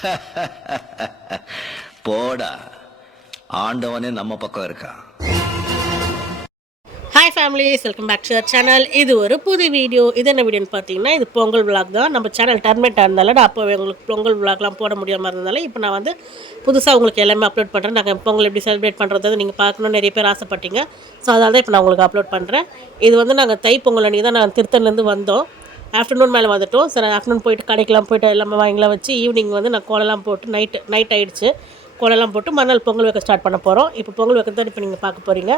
போடா. ஆண்டவனே நம்ம பக்கம் இருக்கான் hi families welcome back to channel இது ஒரு புது வீடியோ இது என்ன வீடியோன்னு பார்த்தீங்கன்னா இது பொங்கல் விளாக் தான். நம்ம சேனல் டர்மேட் இருந்தாலும் நான் அப்போ உங்களுக்கு பொங்கல் விளாக்லாம் போட முடியாமல் இருந்ததால இப்போ நான் வந்து புதுசாக உங்களுக்கு எல்லாமே அப்லோட் பண்ணுறேன் நாங்கள் பொங்கல் எப்படி செலிப்ரேட் பண்ணுறது நீங்கள் பார்க்கணும்னு நிறைய பேர் ஆசைப்பட்டீங்க. ஸோ அதனால தான் இப்போ நான் உங்களுக்கு அப்லோட் பண்ணுறேன் இது வந்து நாங்கள் தை பொங்கல் அன்றைக்கி தான் நாங்கள் திருத்தன்லேருந்து வந்தோம். ஆஃப்டர்நூன் மேலே வந்துட்டோம். சரி ஆஃப்டர்நூன் போயிட்டு கடைக்கெலாம் போயிட்டு எல்லாமே வாங்கிலாம் வச்சு ஈவினிங் வந்து நான் கோலம்லாம் போட்டு நைட்டு நைட் ஆகிடுச்சு கோலெல்லாம் போட்டு மறுநாள் பொங்கல் வைக்க ஸ்டார்ட் பண்ண போகிறோம் இப்போ பொங்கல் வைக்கிறது இப்போ நீங்கள் பார்க்க போகிறீங்க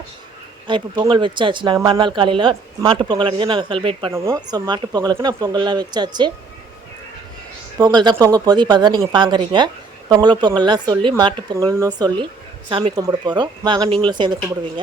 இப்போ பொங்கல் வச்சாச்சு. நாங்கள் மறுநாள் காலையில் மாட்டுப் பொங்கல் அன்றைக்கி நாங்கள் செலிப்ரேட் பண்ணுவோம். ஸோ மாட்டு பொங்கலுக்கு நான் பொங்கல்லாம் வச்சாச்சு. பொங்கல் தான் பொங்கல் போது இப்போ தான் நீங்கள் பார்க்குறீங்க பொங்கலோ பொங்கல்லாம் சொல்லி மாட்டு பொங்கல்னு சொல்லி சாமி கும்பிட போகிறோம் வாங்க நீங்களும் சேர்ந்து கும்பிடுவீங்க.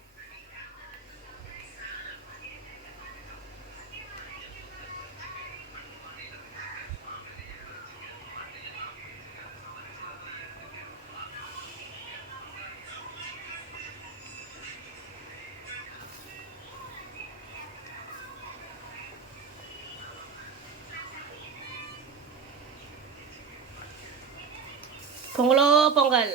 பொங்கலோ பொங்கல்.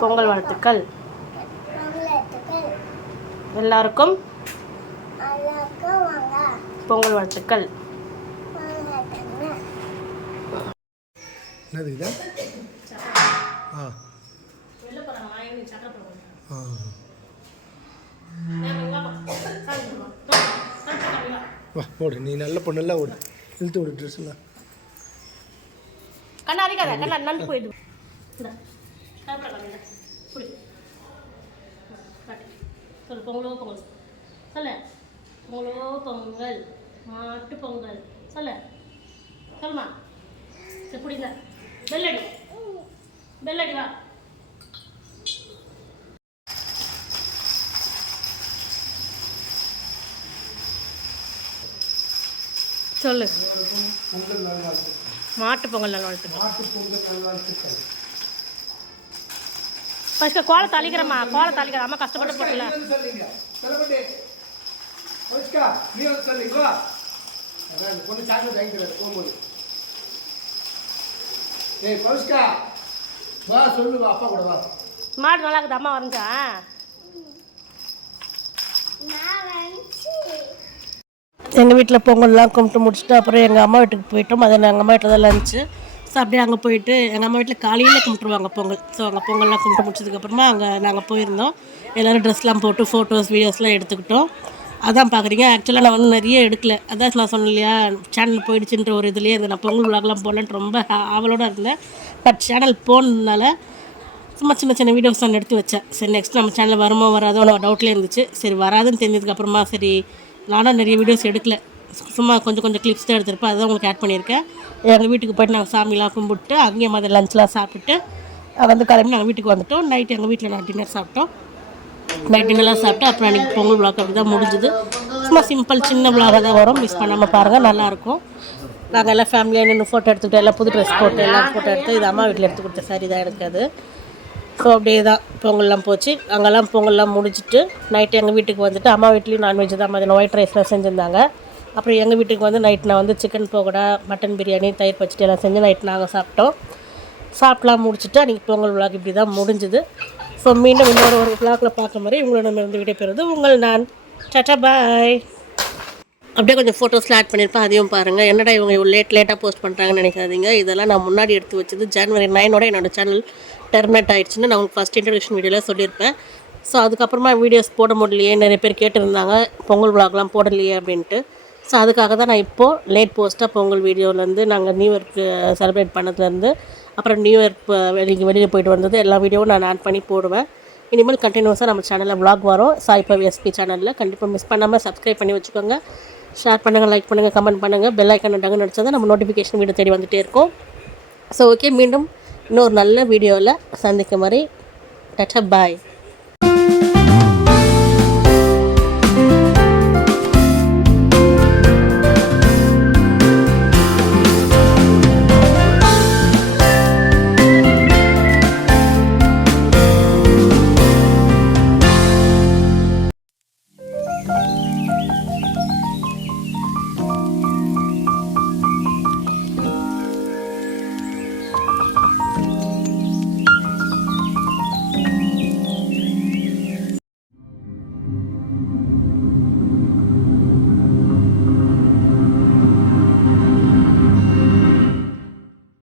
பொங்கல் வாழ்த்துக்கள். எல்லாருக்கும் பொங்கல் வாழ்த்துக்கள். என்னது இது? ஆ. ஆ வா போடு நீ நல்ல பொண்ணெல்லாம் ஓடு இழுத்து விடு ட்ரெஸ் எல்லாம் கண்ணா அடிக்காத கண்ணா நண்டு போயிடு. சொல்லு பொங்கலோ பொங்கல் சொல்லு பொங்கலோ பொங்கல் மாட்டு பொங்கல் சொல்லு சொல்லுமா சரி புடிங்க பெல்லடி பெல்லடி வா சொல்லு. மாட்டு பொங்கல் நல்வாழ்த்துக்கள். மாட்டு பொங்கல் நல்வாழ்த்துக்கள். ஃபஸ்ட்டு கோலை தாளிக்கிறம்மா. கோலை தாளிக்கிற அம்மா கஷ்டப்பட்டு போடல நீ வந்து சொல்லிங்க. வா. அதான் இந்த பொண்ணு சாக்லேட் வாங்கிக்கிறாரு போகும்போது. ஏய் பவிஷ்கா வா சொல்லு வா அப்பா கூட வா. மாடு நல்லா இருக்குது அம்மா வரைஞ்சா எங்கள் வீட்டில் பொங்கல்லாம் கும்பிட்டு முடிச்சுட்டு அப்புறம் எங்கள் அம்மா வீட்டுக்கு போயிட்டோம். அது எங்கள் அம்மா வீட்டில் தான் லஞ்சு ஸோ அப்படியே அங்கே போயிட்டு எங்கள் அம்மா வீட்டில் காலையில் கும்பிட்டுருவாங்க பொங்கல். ஸோ அங்கே பொங்கல்லாம் கும்பிட்டு முடிச்சதுக்கப்புறமா அங்கே நாங்கள் போயிருந்தோம். எல்லோரும் ட்ரெஸ்லாம் போட்டு ஃபோட்டோஸ் வீடியோஸ்லாம் எடுத்துக்கிட்டோம். அதான் பார்க்குறீங்க ஆக்சுவலாக நான் வந்து நிறைய எடுக்கல. அதான் நான் சொன்னேன் இல்லையா சேனல் போயிடுச்சுன்ற ஒரு இதுலேயே இருந்தேன் நான் பொங்கல் விளாக்லாம் போடலன்ட்டு ரொம்ப ஆவலோடு இருந்தேன். பட் சேனல் போனதுனால சும்மா சின்ன சின்ன வீடியோஸ் நான் எடுத்து வச்சேன். சரி நெக்ஸ்ட் நம்ம சேனல் வருமோ வராதோ டவுட்லேயே இருந்துச்சு. சரி வராதுன்னு தெரிஞ்சதுக்கப்புறமா சரி நானும் நிறைய வீடியோஸ் எடுக்கல. சும்மா கொஞ்சம் கொஞ்சம் கிளிப்ஸ் தான் எடுத்திருப்பேன். அதுதான் உங்களுக்கு ஆட் பண்ணியிருக்கேன். எங்கள் வீட்டுக்கு போயிட்டு நாங்கள் சாமிலாம் கும்பிட்டு அங்கேயே மாதிரி லஞ்ச்லாம் சாப்பிட்டுட்டு வந்து கிளம்பி நாங்கள் வீட்டுக்கு வந்துட்டோம். நைட் எங்கள் வீட்டில் நான் டின்னர் சாப்பிட்டோம். நைட் டின்னர்லாம் சாப்பிட்டு அப்புறம் அன்றைக்கி பொங்கல் விளாக் அப்படி தான் முடிஞ்சுது. சும்மா சிம்பிள் சின்ன விளாக தான் வரும். மிஸ் பண்ணாமல் பாருங்கள் நல்லாயிருக்கும் நாங்கள் எல்லாம் ஃபேமிலியாக நின்று ஃபோட்டோ எடுத்துக்கிட்டு எல்லாம் புது ட்ரெஸ் போட்டு எல்லாம் ஃபோட்டோ எடுத்து இது அம்மா வீட்டில் எடுத்து கொடுத்த சாரி தான் எனக்கு அது. ஸோ அப்படியே தான் பொங்கல்லாம் போச்சு. அங்கெல்லாம் பொங்கல்லாம் முடிச்சுட்டு நைட்டு எங்கள் வீட்டுக்கு வந்துட்டு அம்மா வீட்லேயும் நான்வெஜ் தான். மதியம் ஒயிட் ரைஸ்லாம் செஞ்சுருந்தாங்க. அப்புறம் எங்கள் வீட்டுக்கு வந்து நைட் நான் வந்து சிக்கன் பக்கோடா மட்டன் பிரியாணி தயிர் பச்சடி எல்லாம் செஞ்சு நைட் நாங்கள் சாப்பிட்டோம். சாப்பிட்லாம் முடிச்சுட்டு அன்றைக்கி பொங்கல் விழாக்கு இப்படி தான் முடிஞ்சுது. ஸோ மீண்டும் இன்னொரு ஒரு விழாக்கில் பார்க்க மாதிரி உங்களிடமிருந்து விடைபெறுவது உங்கள் நான். டட்டா பாய் அப்படியே கொஞ்சம் ஃபோட்டோஸ்லாம் ஆட் பண்ணியிருப்பேன் அதையும் பாருங்கள் என்னடா இவங்க இவ்வளோ லேட் லேட்டாக போஸ்ட் பண்ணுறாங்கன்னு நினைக்காதீங்க. இதெல்லாம் நான் முன்னாடி எடுத்து வச்சது ஜனவரி நைனோட என்னோடய சேனல் டெர்மினேட் ஆயிடுச்சுன்னு நான் உங்களுக்கு ஃபஸ்ட் இன்ட்ரடக்ஷன் வீடியோவில் சொல்லியிருப்பேன். ஸோ அதுக்கப்புறமா வீடியோஸ் போட முடியலையே நிறைய பேர் கேட்டிருந்தாங்க பொங்கல் விளாக்லாம் போடலையே அப்படின்ட்டு. ஸோ அதுக்காக தான் நான் இப்போது லேட் போஸ்ட்டாக பொங்கல் வீடியோலேருந்து நாங்கள் நியூ இயர்க்கு செலிப்ரேட் பண்ணதுலேருந்து அப்புறம் நியூ இயர் வெளியே வெளியில் போயிட்டு வந்தது எல்லா வீடியோவும் நான் ஆட் பண்ணி போடுவேன். இனிமேல் கண்டினியூஸாக நம்ம சேனலில் விளாக் வரும். சாய் எஸ்பி சேனலில் கண்டிப்பாக மிஸ் பண்ணாமல் சப்ஸ்கிரைப் பண்ணி வச்சுக்கோங்க. ஷேர் பண்ணுங்கள் லைக் பண்ணுங்கள் கமெண்ட் பண்ணுங்கள் பெல் ஐக்கன் டங்கு நடிச்சா தான் நம்ம நோட்டிஃபிகேஷன் வீடியோ தேடி வந்துகிட்டே இருக்கும். ஸோ ஓகே மீண்டும் இன்னொரு நல்ல வீடியோவில் சந்திக்கும் மாதிரி டட்டா பாய்